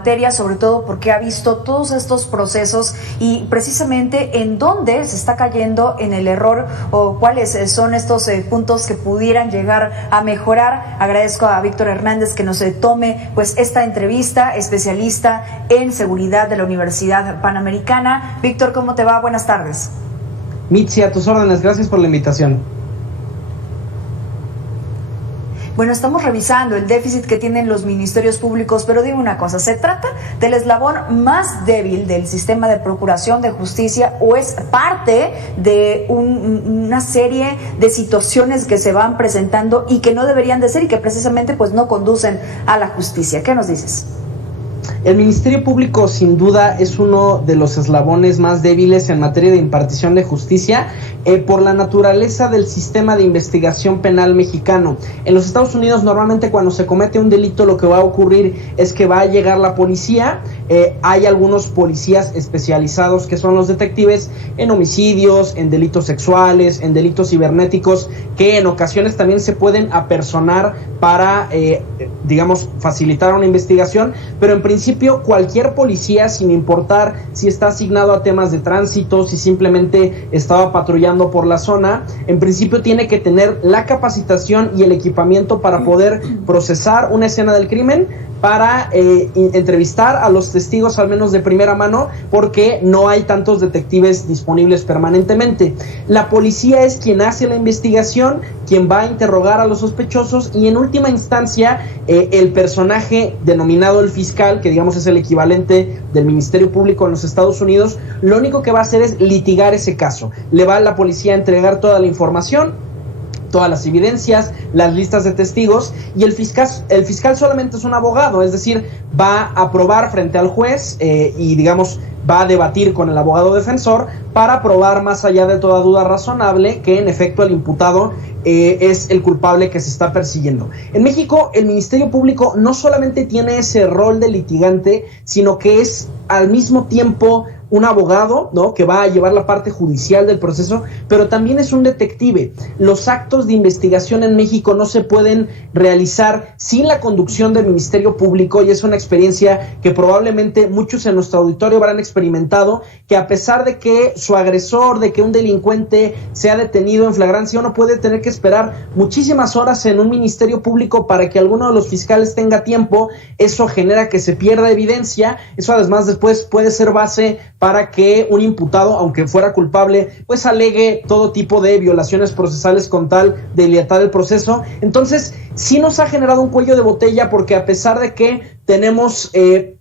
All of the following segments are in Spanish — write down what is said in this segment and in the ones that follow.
materia, sobre todo porque ha visto todos estos procesos y precisamente en dónde se está cayendo en el error o cuáles son estos puntos que pudieran llegar a mejorar. Agradezco a Víctor Hernández que nos tome pues esta entrevista, especialista en seguridad de la Universidad Panamericana. Víctor, ¿cómo te va? Buenas tardes. Mitzi, a tus órdenes, gracias por la invitación. Bueno, estamos revisando el déficit que tienen los ministerios públicos, pero dime una cosa, ¿se trata del eslabón más débil del sistema de procuración de justicia o es parte de una serie de situaciones que se van presentando y que no deberían de ser y que precisamente pues no conducen a la justicia? ¿Qué nos dices? El Ministerio Público sin duda es uno de los eslabones más débiles en materia de impartición de justicia por la naturaleza del sistema de investigación penal mexicano. En los Estados Unidos normalmente cuando se comete un delito lo que va a ocurrir es que va a llegar la policía, hay algunos policías especializados que son los detectives en homicidios, en delitos sexuales, en delitos cibernéticos, que en ocasiones también se pueden apersonar para, facilitar una investigación, pero en principio cualquier policía, sin importar si está asignado a temas de tránsito, si simplemente estaba patrullando por la zona, en principio tiene que tener la capacitación y el equipamiento para poder procesar una escena del crimen, para entrevistar a los testigos al menos de primera mano, porque no hay tantos detectives disponibles permanentemente. La policía es quien hace la investigación, quien va a interrogar a los sospechosos y en última instancia el personaje denominado el fiscal, que digamos es el equivalente del Ministerio Público en los Estados Unidos, lo único que va a hacer es litigar ese caso. Le va a la policía a entregar toda la información, todas las evidencias, las listas de testigos, y el fiscal solamente es un abogado, es decir, va a probar frente al juez va a debatir con el abogado defensor para probar más allá de toda duda razonable que en efecto el imputado es el culpable que se está persiguiendo. En México el Ministerio Público no solamente tiene ese rol de litigante, sino que es al mismo tiempo un abogado, ¿no?, que va a llevar la parte judicial del proceso, pero también es un detective. Los actos de investigación en México no se pueden realizar sin la conducción del Ministerio Público, y es una experiencia que probablemente muchos en nuestro auditorio habrán experimentado, que a pesar de que su agresor, de que un delincuente sea detenido en flagrancia, uno puede tener que esperar muchísimas horas en un Ministerio Público para que alguno de los fiscales tenga tiempo. Eso genera que se pierda evidencia, eso además después puede ser base para que un imputado, aunque fuera culpable, pues alegue todo tipo de violaciones procesales con tal de dilatar el proceso. Entonces, sí nos ha generado un cuello de botella, porque a pesar de que tenemos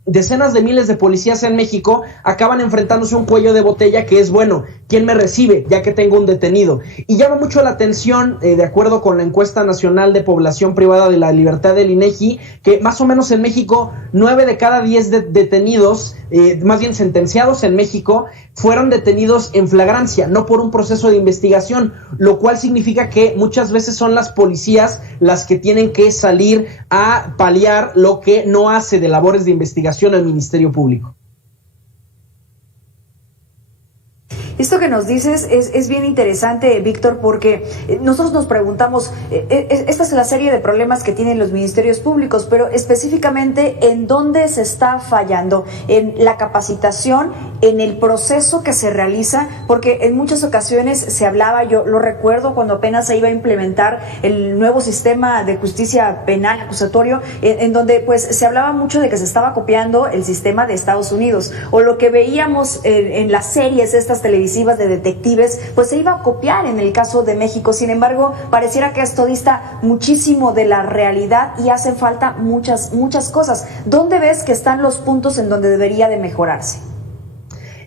decenas de miles de policías en México, acaban enfrentándose a un cuello de botella que es, bueno, ¿quién me recibe ya que tengo un detenido? Y llama mucho la atención, de acuerdo con la encuesta nacional de población privada de la libertad del INEGI, que más o menos en México 9 de cada 10 detenidos, más bien sentenciados en México, fueron detenidos en flagrancia, no por un proceso de investigación, lo cual significa que muchas veces son las policías las que tienen que salir a paliar lo que no hace de labores de investigación el Ministerio Público. Esto que nos dices es bien interesante, Víctor, porque nosotros nos preguntamos, esta es la serie de problemas que tienen los ministerios públicos, pero específicamente ¿en dónde se está fallando? En la capacitación, en el proceso que se realiza, porque en muchas ocasiones se hablaba, yo lo recuerdo cuando apenas se iba a implementar el nuevo sistema de justicia penal acusatorio, en donde pues se hablaba mucho de que se estaba copiando el sistema de Estados Unidos, o lo que veíamos en las series estas televisivas de detectives, pues se iba a copiar en el caso de México. Sin embargo, pareciera que esto dista muchísimo de la realidad y hacen falta muchas cosas. ¿Dónde ves que están los puntos en donde debería de mejorarse?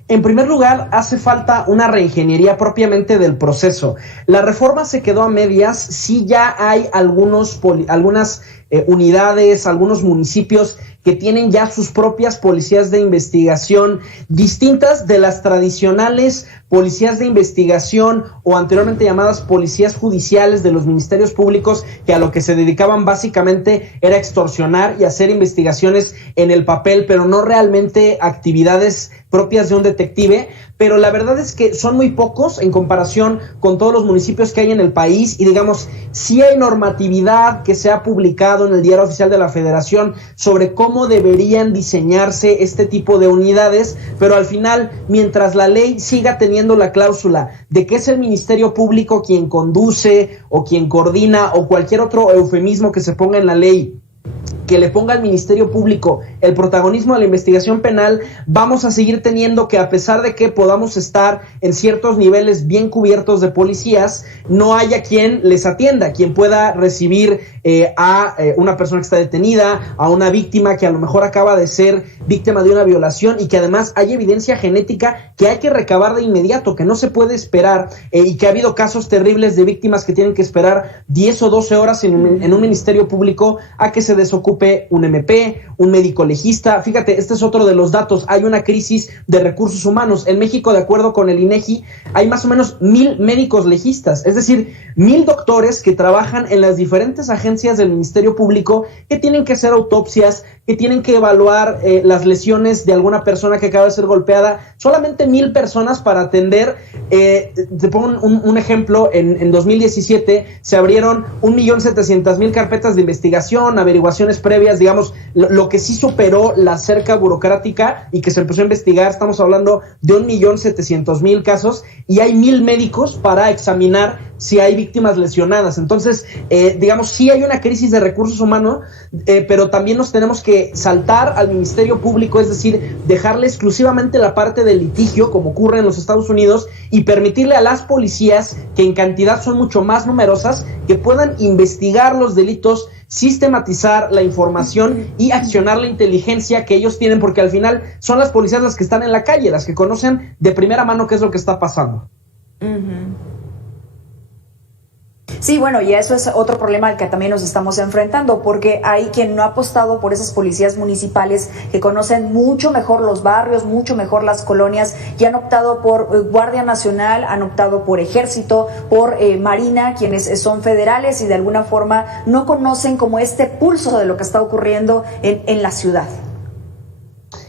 En primer lugar, hace falta una reingeniería propiamente del proceso. La reforma se quedó a medias. Sí, ya hay algunas unidades, algunos municipios que tienen ya sus propias policías de investigación, distintas de las tradicionales policías de investigación o anteriormente llamadas policías judiciales de los ministerios públicos, que a lo que se dedicaban básicamente era extorsionar y hacer investigaciones en el papel, pero no realmente actividades propias de un detective. Pero la verdad es que son muy pocos en comparación con todos los municipios que hay en el país, y digamos, sí hay normatividad que se ha publicado en el Diario Oficial de la Federación sobre cómo cómo deberían diseñarse este tipo de unidades, pero al final, mientras la ley siga teniendo la cláusula de que es el Ministerio Público quien conduce o quien coordina o cualquier otro eufemismo que se ponga en la ley, que le ponga al Ministerio Público el protagonismo de la investigación penal, vamos a seguir teniendo que, a pesar de que podamos estar en ciertos niveles bien cubiertos de policías, no haya quien les atienda, quien pueda recibir a una persona que está detenida, a una víctima que a lo mejor acaba de ser víctima de una violación y que además hay evidencia genética que hay que recabar de inmediato, que no se puede esperar, y que ha habido casos terribles de víctimas que tienen que esperar 10 o 12 horas en un Ministerio Público a que se desocupe un MP, un médico legista. Fíjate, este es otro de los datos. Hay una crisis de recursos humanos. En México, de acuerdo con el INEGI, hay más o menos 1,000 médicos legistas, es decir, 1,000 doctores que trabajan en las diferentes agencias del Ministerio Público, que tienen que hacer autopsias, que tienen que evaluar las lesiones de alguna persona que acaba de ser golpeada. Solamente 1,000 personas para atender. Te pongo un ejemplo. En 2017 se abrieron 1,700,000 carpetas de investigación, averiguaciones previas, digamos, lo que sí superó la cerca burocrática y que se empezó a investigar. Estamos hablando de 1,700,000 casos y hay 1,000 médicos para examinar si hay víctimas lesionadas. Entonces, digamos, sí hay una crisis de recursos humanos, pero también nos tenemos que saltar al Ministerio Público, es decir, dejarle exclusivamente la parte del litigio, como ocurre en los Estados Unidos, y permitirle a las policías, que en cantidad son mucho más numerosas, que puedan investigar los delitos, sistematizar la información y accionar la inteligencia que ellos tienen, porque al final son las policías las que están en la calle, las que conocen de primera mano qué es lo que está pasando. Sí, bueno, y eso es otro problema al que también nos estamos enfrentando, porque hay quien no ha apostado por esas policías municipales que conocen mucho mejor los barrios, mucho mejor las colonias, y han optado por Guardia Nacional, han optado por Ejército, por Marina, quienes son federales y de alguna forma no conocen como este pulso de lo que está ocurriendo en la ciudad.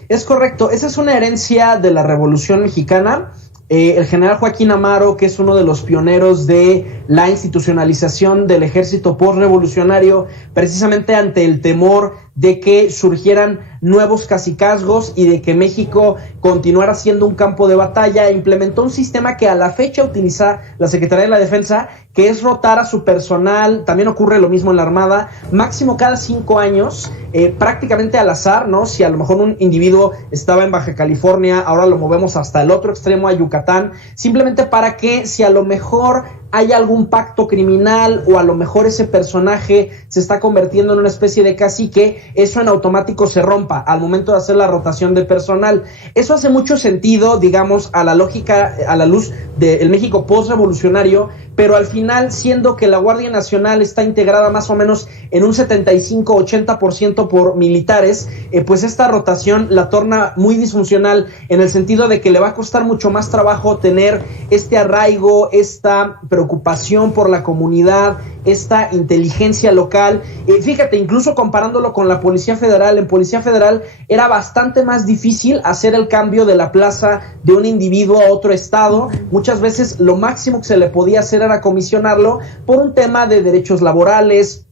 Es correcto, esa es una herencia de la Revolución Mexicana. El general Joaquín Amaro, que es uno de los pioneros de la institucionalización del ejército postrevolucionario, precisamente ante el temor de que surgieran nuevos cacicazgos y de que México continuara siendo un campo de batalla, implementó un sistema que a la fecha utiliza la Secretaría de la Defensa, que es rotar a su personal. También ocurre lo mismo en la Armada, máximo cada 5 años, prácticamente al azar, ¿no? Si a lo mejor un individuo estaba en Baja California, ahora lo movemos hasta el otro extremo, a Yucatán, simplemente para que, si a lo mejor hay algún pacto criminal o a lo mejor ese personaje se está convirtiendo en una especie de cacique, eso en automático se rompa al momento de hacer la rotación de personal. Eso hace mucho sentido, digamos, a la lógica, a la luz del México postrevolucionario, pero al final, siendo que la Guardia Nacional está integrada más o menos en un 75-80% por militares, pues esta rotación la torna muy disfuncional, en el sentido de que le va a costar mucho más trabajo tener este arraigo, esta preocupación por la comunidad, esta inteligencia local. Fíjate, incluso comparándolo con la Policía Federal, en Policía Federal era bastante más difícil hacer el cambio de la plaza de un individuo a otro estado. Muchas veces lo máximo que se le podía hacer era comisionarlo por un tema de derechos laborales,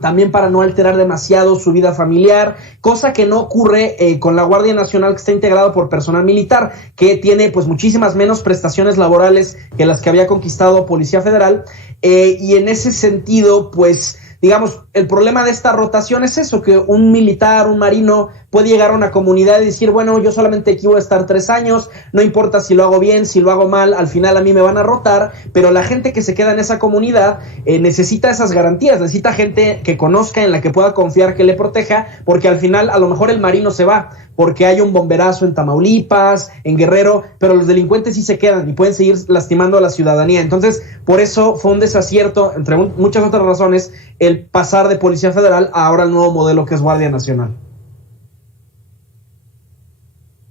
también para no alterar demasiado su vida familiar, cosa que no ocurre con la Guardia Nacional, que está integrado por personal militar, que tiene pues muchísimas menos prestaciones laborales que las que había conquistado Policía Federal, y en ese sentido, pues digamos, el problema de esta rotación es eso, que un militar, un marino puede llegar a una comunidad y decir, bueno, yo solamente aquí voy a estar 3 años, no importa si lo hago bien, si lo hago mal, al final a mí me van a rotar, pero la gente que se queda en esa comunidad necesita esas garantías, necesita gente que conozca, en la que pueda confiar, que le proteja, porque al final a lo mejor el marino se va, porque hay un bomberazo en Tamaulipas, en Guerrero, pero los delincuentes sí se quedan y pueden seguir lastimando a la ciudadanía. Entonces, por eso fue un desacierto, entre muchas otras razones, el pasar de Policía Federal a ahora el nuevo modelo que es Guardia Nacional.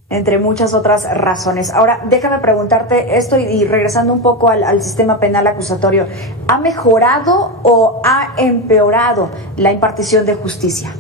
Entre muchas otras razones. Ahora, déjame preguntarte esto y regresando un poco al sistema penal acusatorio, ¿ha mejorado o ha empeorado la impartición de justicia?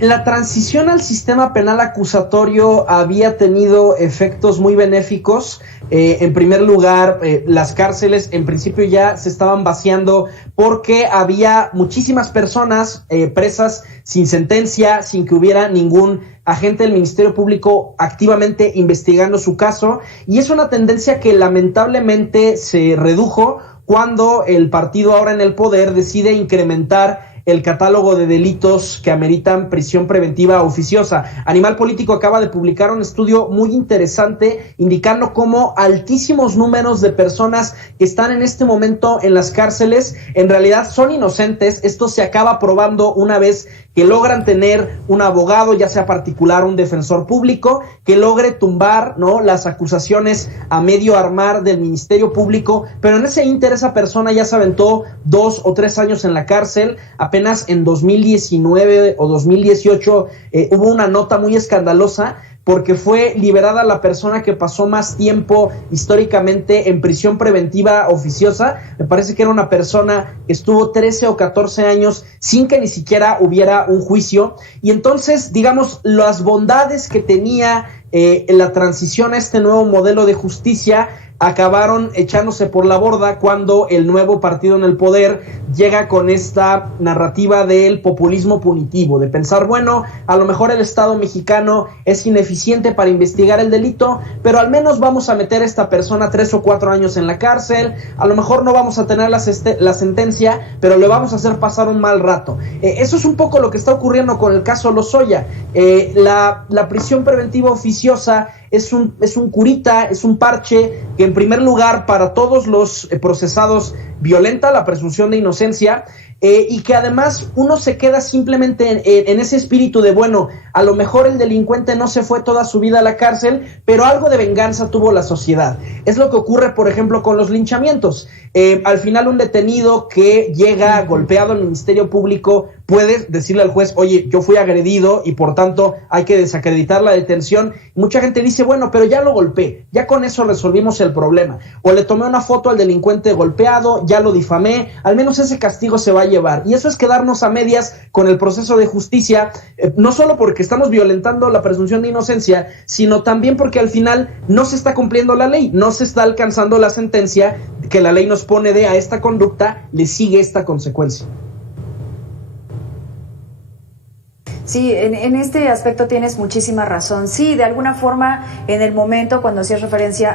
La transición al sistema penal acusatorio había tenido efectos muy benéficos. En primer lugar, las cárceles en principio ya se estaban vaciando porque había muchísimas personas presas sin sentencia, sin que hubiera ningún agente del Ministerio Público activamente investigando su caso, y es una tendencia que lamentablemente se redujo cuando el partido ahora en el poder decide incrementar el catálogo de delitos que ameritan prisión preventiva oficiosa. Animal Político acaba de publicar un estudio muy interesante indicando cómo altísimos números de personas que están en este momento en las cárceles en realidad son inocentes. Esto se acaba probando una vez que logran tener un abogado, ya sea particular, un defensor público, que logre tumbar, ¿no?, las acusaciones a medio armar del Ministerio Público, pero en ese ínter esa persona ya se aventó 2 o 3 años en la cárcel. Apenas en 2019 o 2018 hubo una nota muy escandalosa porque fue liberada la persona que pasó más tiempo históricamente en prisión preventiva oficiosa. Me parece que era una persona que estuvo 13 o 14 años sin que ni siquiera hubiera un juicio. Y entonces, digamos, las bondades que tenía la transición a este nuevo modelo de justicia acabaron echándose por la borda cuando el nuevo partido en el poder llega con esta narrativa del populismo punitivo, de pensar, bueno, a lo mejor el Estado mexicano es ineficiente para investigar el delito, pero al menos vamos a meter a esta persona 3 o 4 años en la cárcel, a lo mejor no vamos a tener la sentencia, pero le vamos a hacer pasar un mal rato. Eso es un poco lo que está ocurriendo con el caso Lozoya. La prisión preventiva oficiosa es un curita, es un parche que en primer lugar para todos los procesados violenta la presunción de inocencia, y que además uno se queda simplemente en ese espíritu de, bueno, a lo mejor el delincuente no se fue toda su vida a la cárcel, pero algo de venganza tuvo la sociedad. Es lo que ocurre, por ejemplo, con los linchamientos. Al final un detenido que llega golpeado al Ministerio Público puede decirle al juez, oye, yo fui agredido y por tanto hay que desacreditar la detención. Mucha gente dice, bueno, pero ya lo golpeé, ya con eso resolvimos el problema. O le tomé una foto al delincuente golpeado, ya lo difamé, al menos ese castigo se va a llevar. Y eso es quedarnos a medias con el proceso de justicia, no solo porque estamos violentando la presunción de inocencia, sino también porque al final no se está cumpliendo la ley, no se está alcanzando la sentencia que la ley nos pone de a esta conducta le sigue esta consecuencia. Sí, en este aspecto tienes muchísima razón. Sí, de alguna forma, en el momento, cuando hacías referencia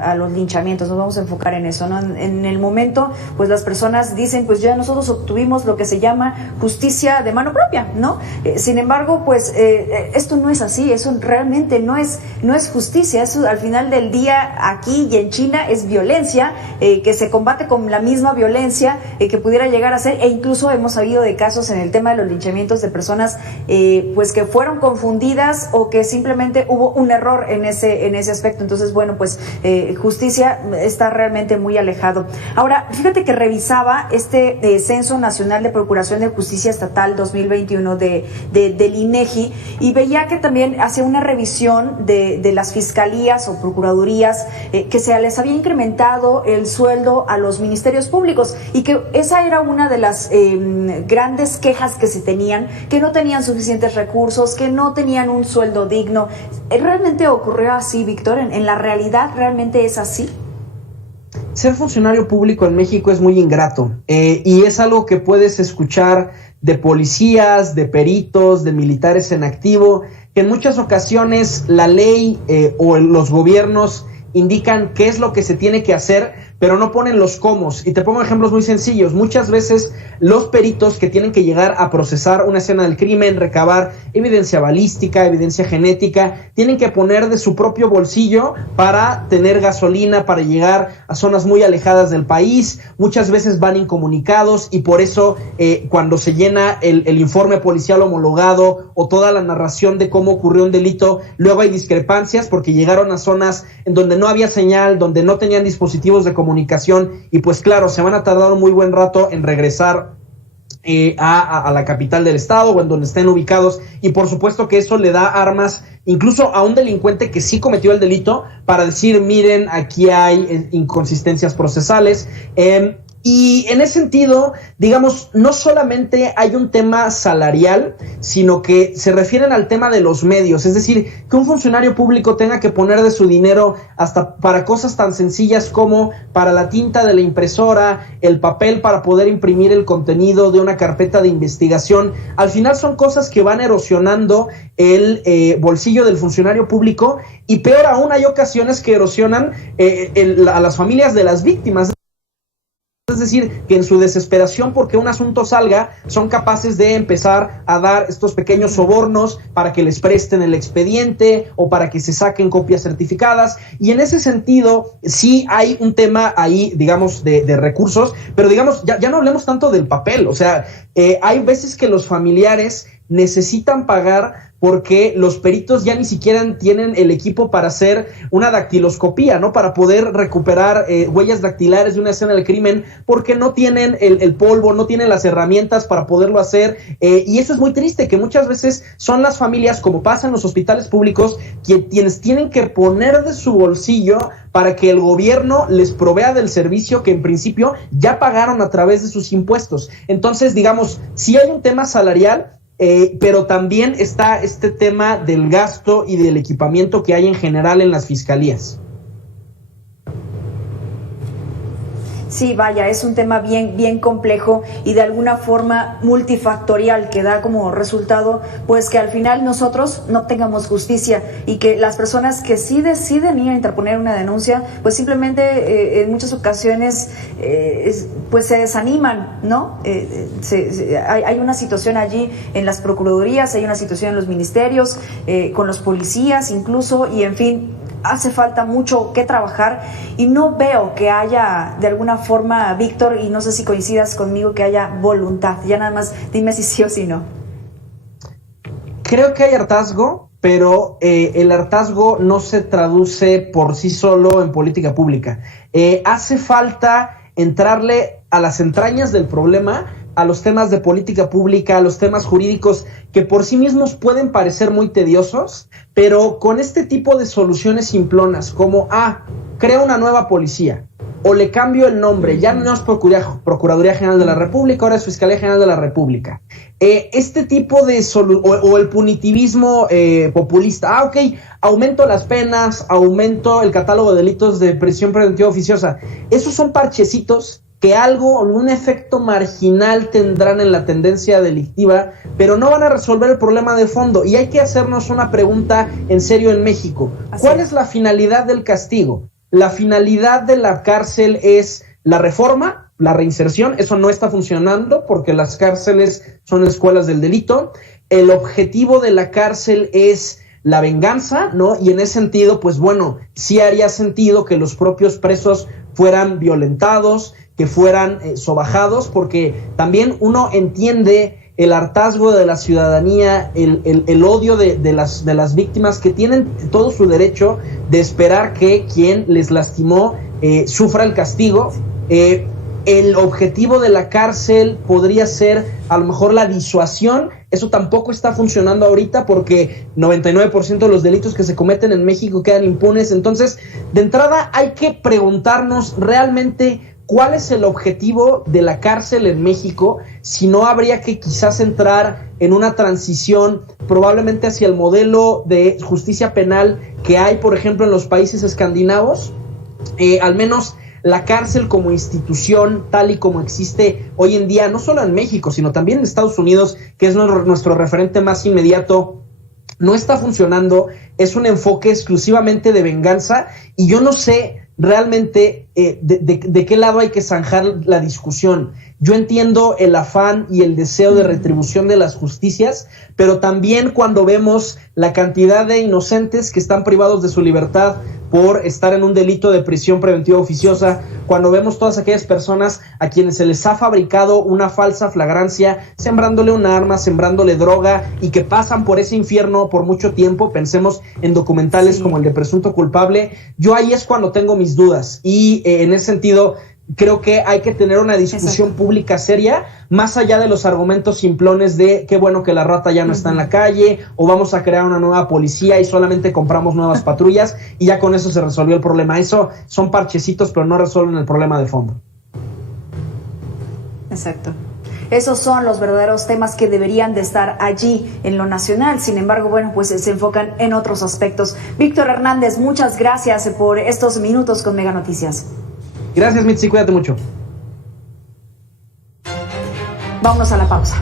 a los linchamientos, nos vamos a enfocar en eso, ¿no? En el momento, pues las personas dicen, pues ya nosotros obtuvimos lo que se llama justicia de mano propia, ¿no? Sin embargo, pues esto no es así, eso realmente no es justicia, eso al final del día aquí y en China es violencia, que se combate con la misma violencia que pudiera llegar a ser, e incluso hemos sabido de casos en el tema de los linchamientos de personas pues que fueron confundidas o que simplemente hubo un error en ese aspecto. Entonces, bueno, pues justicia está realmente muy alejado. Ahora, fíjate que revisaba este Censo Nacional de Procuración de Justicia Estatal 2021 del INEGI y veía que también hacía una revisión de las fiscalías o procuradurías que se les había incrementado el sueldo a los ministerios públicos y que esa era una de las grandes quejas que se tenían, que no tenían suficientes recursos, que no tenían un sueldo digno. ¿Realmente ocurrió así, Víctor? ¿En la realidad realmente es así? Ser funcionario público en México es muy ingrato, y es algo que puedes escuchar de policías, de peritos, de militares en activo, que en muchas ocasiones la ley o los gobiernos indican qué es lo que se tiene que hacer, pero no ponen los cómo. Y te pongo ejemplos muy sencillos. Muchas veces los peritos que tienen que llegar a procesar una escena del crimen, recabar evidencia balística, evidencia genética, tienen que poner de su propio bolsillo para tener gasolina, para llegar a zonas muy alejadas del país. Muchas veces van incomunicados y por eso cuando se llena el informe policial homologado o toda la narración de cómo ocurrió un delito, luego hay discrepancias porque llegaron a zonas en donde no había señal, donde no tenían dispositivos de comunicación y pues claro, se van a tardar un muy buen rato en regresar a la capital del estado o en donde estén ubicados, y por supuesto que eso le da armas incluso a un delincuente que sí cometió el delito para decir, miren, aquí hay inconsistencias procesales. Y en ese sentido, digamos, no solamente hay un tema salarial, sino que se refieren al tema de los medios. Es decir, que un funcionario público tenga que poner de su dinero hasta para cosas tan sencillas como para la tinta de la impresora, el papel para poder imprimir el contenido de una carpeta de investigación. Al final son cosas que van erosionando el bolsillo del funcionario público, y peor aún, hay ocasiones que erosionan a las familias de las víctimas. Es decir, que en su desesperación porque un asunto salga, son capaces de empezar a dar estos pequeños sobornos para que les presten el expediente o para que se saquen copias certificadas. Y en ese sentido, sí hay un tema ahí, digamos, de recursos, pero digamos, ya no hablemos tanto del papel. O sea, hay veces que los familiares necesitan pagar porque los peritos ya ni siquiera tienen el equipo para hacer una dactiloscopía, ¿no? Para poder recuperar huellas dactilares de una escena del crimen, porque no tienen el polvo, no tienen las herramientas para poderlo hacer, y eso es muy triste, que muchas veces son las familias, como pasa en los hospitales públicos, quienes tienen que poner de su bolsillo para que el gobierno les provea del servicio que en principio ya pagaron a través de sus impuestos. Entonces, digamos, sí hay un tema salarial, pero también está este tema del gasto y del equipamiento que hay en general en las fiscalías. Sí, vaya, es un tema bien complejo y de alguna forma multifactorial, que da como resultado pues que al final nosotros no tengamos justicia y que las personas que sí deciden ir a interponer una denuncia pues simplemente en muchas ocasiones pues se desaniman, ¿no? Hay una situación allí en las procuradurías, hay una situación en los ministerios, con los policías incluso, y en fin, hace falta mucho que trabajar y no veo que haya de alguna forma, Víctor, y no sé si coincidas conmigo, que haya voluntad. Ya nada más dime si sí o si no. Creo que hay hartazgo, pero el hartazgo no se traduce por sí solo en política pública. Hace falta entrarle a las entrañas del problema, a los temas de política pública, a los temas jurídicos que por sí mismos pueden parecer muy tediosos, pero con este tipo de soluciones simplonas como creo una nueva policía, o le cambio el nombre, ya no es Procuraduría General de la República, ahora es Fiscalía General de la República. Este tipo de o el punitivismo populista, aumento las penas, aumento el catálogo de delitos de prisión preventiva oficiosa. Esos son parchecitos que un efecto marginal tendrán en la tendencia delictiva, pero no van a resolver el problema de fondo. Y hay que hacernos una pregunta en serio en México. ¿Cuál es la finalidad del castigo? La finalidad de la cárcel es la reforma, la reinserción. Eso no está funcionando porque las cárceles son escuelas del delito. El objetivo de la cárcel es la venganza, ¿no? Y en ese sentido, pues bueno, sí haría sentido que los propios presos fueran violentados, que fueran sobajados, porque también uno entiende el hartazgo de la ciudadanía, el odio de las víctimas, que tienen todo su derecho de esperar que quien les lastimó sufra el castigo. El objetivo de la cárcel podría ser a lo mejor la disuasión. Eso tampoco está funcionando ahorita porque 99% de los delitos que se cometen en México quedan impunes. Entonces, de entrada hay que preguntarnos realmente cuál es el objetivo de la cárcel en México, si no habría que quizás entrar en una transición probablemente hacia el modelo de justicia penal que hay, por ejemplo, en los países escandinavos. Al menos la cárcel como institución, tal y como existe hoy en día, no solo en México, sino también en Estados Unidos, que es nuestro referente más inmediato, no está funcionando. Es un enfoque exclusivamente de venganza, y yo no sé realmente de qué lado hay que zanjar la discusión. Yo entiendo el afán y el deseo de retribución de las justicias, pero también cuando vemos la cantidad de inocentes que están privados de su libertad por estar en un delito de prisión preventiva oficiosa, cuando vemos todas aquellas personas a quienes se les ha fabricado una falsa flagrancia, sembrándole un arma, sembrándole droga, y que pasan por ese infierno por mucho tiempo, pensemos en documentales como el de Presunto Culpable, yo ahí es cuando tengo mis dudas, y en ese sentido creo que hay que tener una discusión pública seria, más allá de los argumentos simplones de qué bueno que la rata ya no está en la calle, o vamos a crear una nueva policía y solamente compramos nuevas patrullas y ya con eso se resolvió el problema. Eso son parchecitos, pero no resuelven el problema de fondo. Exacto. Esos son los verdaderos temas que deberían de estar allí en lo nacional. Sin embargo, bueno, pues se enfocan en otros aspectos. Víctor Hernández, muchas gracias por estos minutos con Mega Noticias. Gracias, Mitzi, cuídate mucho. Vámonos a la pausa.